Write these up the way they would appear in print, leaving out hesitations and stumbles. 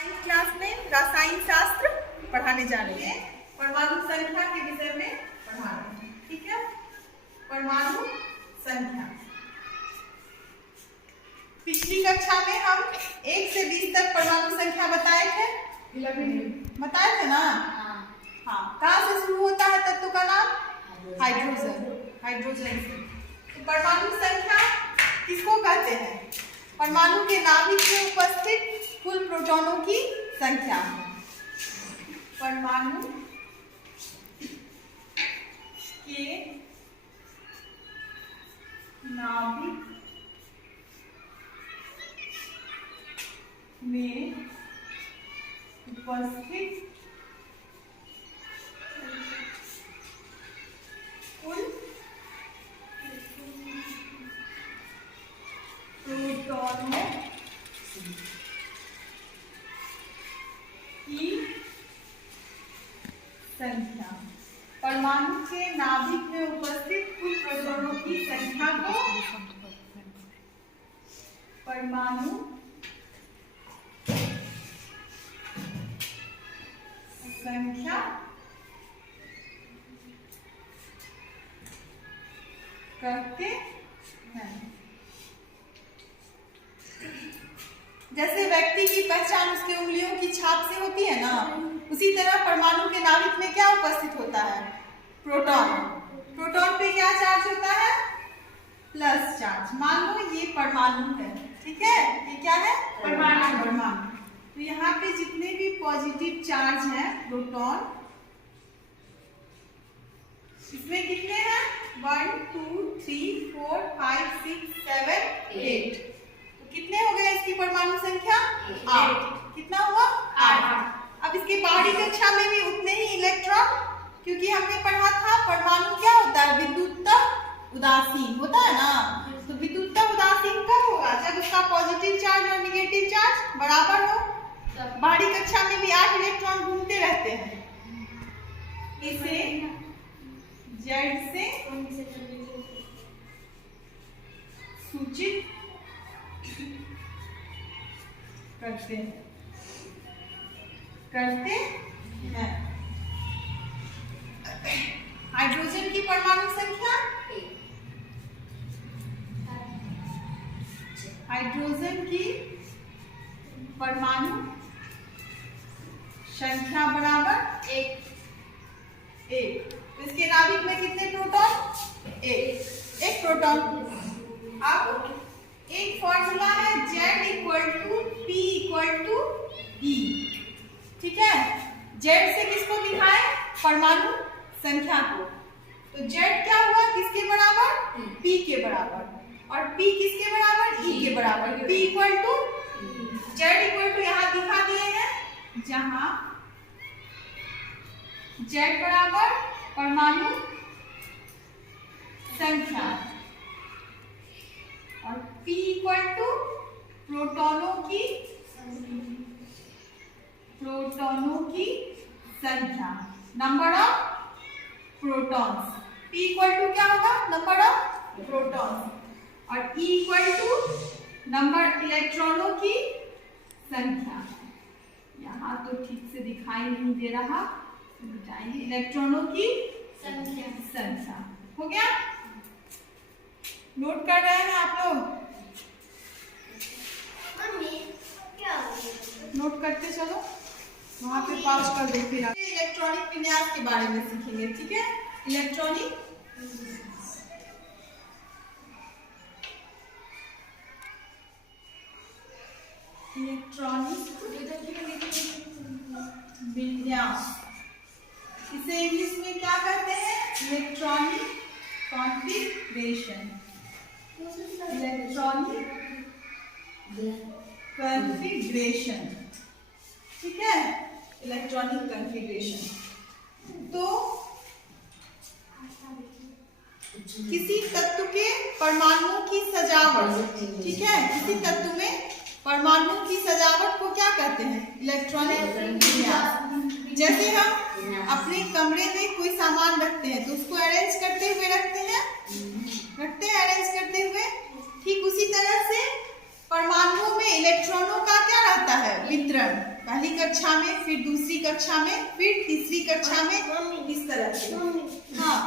Science class में रसायन शास्त्र पढ़ाने जा रहे हैं। परमाणु संख्या के विषय में पढ़ा रहे हैं, ठीक है। परमाणु संख्या पिछली कक्षा में हम 1 से 20 तक परमाणु संख्या बताए थे। बताए थे ना। हाँ, कहाँ से शुरू होता है तत्व का नाम? हाइड्रोजन से। तो परमाणु संख्या किसको कहते हैं? परमाणु के नाभिक में उपस्थित कुल प्रोटॉनों की संख्या है। परमाणु के नाभिक में उपस्थित कुल प्रोटॉनों की संख्या। परमाणु के नाभिक में उपस्थित कुल प्रोटॉनों की संख्या को परमाणु संख्या कहते हैं। जैसे व्यक्ति की पहचान उसके उंगलियों की छाप से होती है ना, उसी तरह परमाणु के नाभिक में क्या उपस्थित होता है? प्रोटॉन। प्रोटॉन पे क्या चार्ज होता है? Plus charge. मान लो ये परमाणु है, ठीक है। ये क्या है? परमाणु। तो यहाँ पे जितने भी पॉजिटिव चार्ज हैं प्रोटॉन, इसमें कितने हैं? 1 2 3 4 5 6 7 8। तो कितने हो गए इसकी परमाणु संख्या? 8। कितना हुआ? 8। अब इसके बाहरी कक्षा में भी उतने ही इलेक्ट्रॉन, क्योंकि हमने पढ़ा था परमाणु क्या होता है? विद्युत उदासीन होता है ना। तो विद्युत उदासीन कब होगा? जब उसका पॉजिटिव चार्ज और निगेटिव चार्ज बराबर हो। बाहरी कक्षा में भी 8 इलेक्ट्रॉन घूमते रहते हैं। इसे जेड से सूचित करते हैं। हाइड्रोजन की परमाणु संख्या, हाइड्रोजन की परमाणु संख्या बराबर 1। तो इसके नाभिक में कितने प्रोटॉन? 1 प्रोटॉन। अब एक फॉर्मूला है Z = P = E, ठीक है। Z से किसको दिखाएं? परमाणु संख्या को। तो Z क्या हुआ? किसके बराबर? P के बराबर। और P किसके बराबर? E के बराबर। P = Z यहाँ दिखा दिए हैं, जहां Z बराबर परमाणु संख्या और P = प्रोटॉनों की संख्या, नंबर ऑफ प्रोटॉन्स। P = क्या होगा? Number of protons. और E = नंबर इलेक्ट्रॉनों की संख्या। यहाँ तो ठीक से दिखाई नहीं दे रहा, इलेक्ट्रॉनों की संख्या। हो गया? नोट कर रहे हैं आप लोग? नोट करते चलो, वहां पे पॉज कर दो। फिर इलेक्ट्रॉनिक विन्यास के बारे में सीखेंगे, ठीक है। इलेक्ट्रॉनिक विन्यास, इसे इंग्लिश में क्या कहते हैं? Electronic configuration. इलेक्ट्रॉनिक कॉन्फ़िगरेशन, ठीक है। इलेक्ट्रॉनिक कॉन्फ़िगरेशन तो किसी तत्व के परमाणुओं की सजावट, ठीक है। किसी तत्व में परमाणुओं की सजावट को क्या कहते हैं? इलेक्ट्रॉनिक विन्यास। जैसे हम अपने कमरे में कोई सामान रखते हैं तो उसको अरेंज करते हुए रखते हैं, अरेंज करते हुए। ठीक उसी तरह से परमाणुओं में इलेक्ट्रॉनों का क्या रहता है? वितरण। पहली कक्षा में, फिर दूसरी कक्षा में, फिर तीसरी कक्षा में, इस तरह से। हाँ,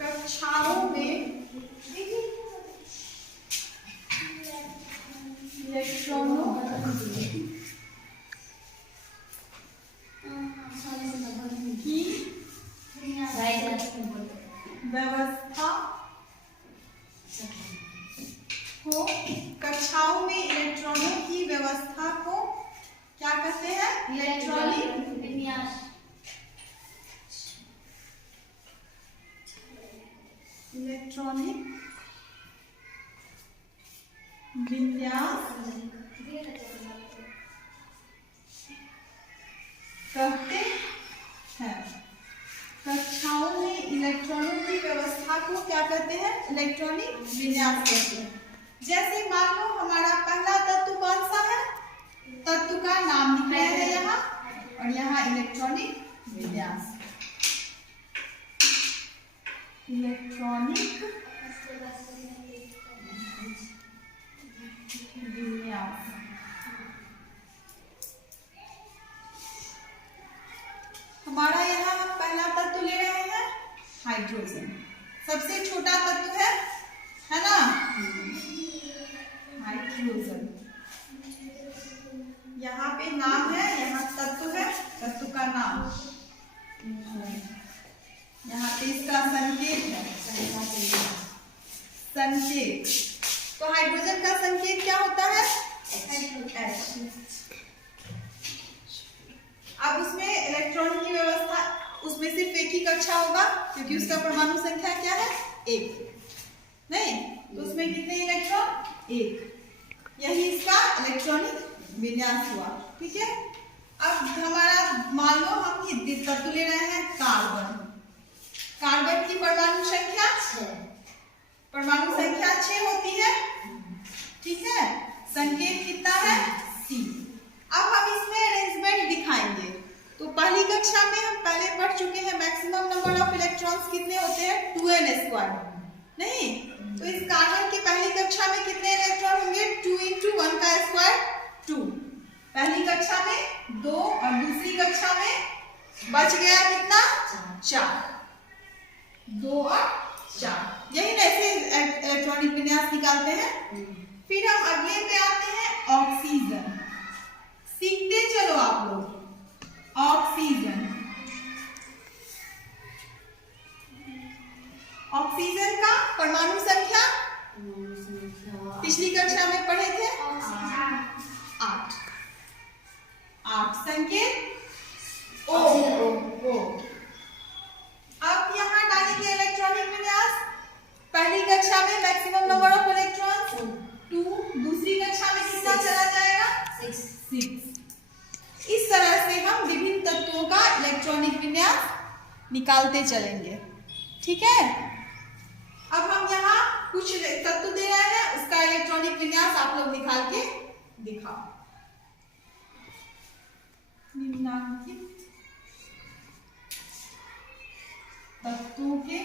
कक्षाओं में इलेक्ट्रॉनों की व्यवस्था को, कक्षाओं में इलेक्ट्रॉनों की व्यवस्था को क्या कहते हैं? इलेक्ट्रॉनिक विन्यास। इलेक्ट्रॉनिक विन्यास कहते हैं। कक्षाओं में इलेक्ट्रॉनों की व्यवस्था को क्या कहते हैं? इलेक्ट्रॉनिक विन्यास कहते हैं। जैसे मान लो हमारा पहला तत्व कौन सा है? तत्व का नाम लिख रहे हैं यहाँ, और यहाँ इलेक्ट्रॉनिक विन्यास। इलेक्ट्रॉनिक विन्यास। हमारा यहाँ हम पहला तत्व ले रहे हैं हाइड्रोजन। सबसे छोटा तत्व है ना, हाइड्रोजन। यहाँ पे नाम है, यहाँ तत्व है, तत्व का नाम, यहाँ पे इसका संकेत है, संकेत। तो हाइड्रोजन का संकेत क्या होता है? H। अब उसमें इलेक्ट्रॉन की व्यवस्था, उसमें सिर्फ एक ही कक्षा होगा क्योंकि उसका परमाणु संख्या क्या है? 1। नहीं, तो उसमें कितने इलेक्ट्रॉन? 1। यही इसका इलेक्ट्रॉनिक विन्यास हुआ। ठीक है। अब हमारा मान लो हम तत्व ले रहे हैं कार्बन। कार्बन की परमाणु संख्या 6। परमाणु संख्या 6 होती है। ठीक है। संकेत कितना है? C। अब हम इसमें अरेंजमेंट दिखाएंगे। तो पहली कक्षा में हम पहले पढ़ चुके हैं मैक्सिमम नंबर ऑफ इलेक्ट्रॉन्स कितने होते हैं? 2n²। नहीं, तो इस कार्बन की पहली कक्षा में कितने इलेक्ट्रॉन होंगे? 2 × 1 का स्क्वायर 2। पहली कक्षा में 2 और दूसरी कक्षा में बच गया कितना? 4। 2 और 4। यही ऐसे इलेक्ट्रॉनिक विन्यास निकालते हैं। फिर हम अगले पे आते हैं ऑक्सीजन। सीखते चलो आप लोग। ऑक्सीजन, ऑक्सीजन का परमाणु संख्या पिछली कक्षा में पढ़े थे 8। 8 संकेत O। अब यहाँ डालेंगे इलेक्ट्रॉनिक विन्यास। पहली कक्षा में मैक्सिमम नंबर ऑफ इलेक्ट्रॉन्स 2, दूसरी कक्षा में कितना चला जाएगा? 6। इस तरह से हम विभिन्न तत्वों का इलेक्ट्रॉनिक विन्यास निकालते चलेंगे। ठीक है। अब हम यहाँ कुछ तत्व दे रहे हैं, उसका इलेक्ट्रॉनिक विन्यास आप लोग निकाल के दिखाओ। निम्नलिखित तत्वों के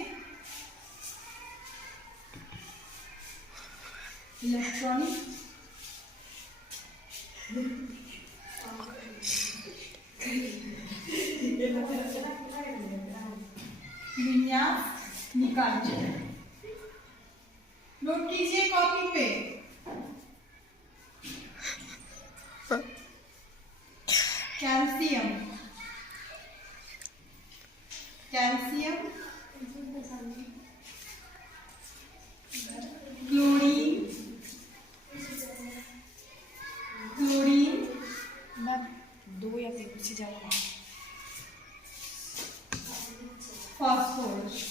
इलेक्ट्रॉनिक विन्यास निकालिए। नोट कीजिए कॉपी पे। कैल्शियम, कैल्शियम, क्लोरीन, क्लोरीन, मैं 2 या फिर कुछ जाऊंगा, फास्फोरस,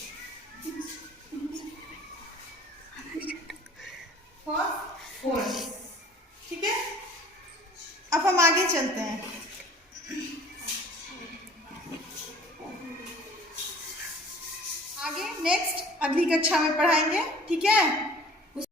फास्फोरस। ठीक है। अब हम आगे चलते हैं। आगे नेक्स्ट अगली कक्षा में पढ़ाएंगे। ठीक है।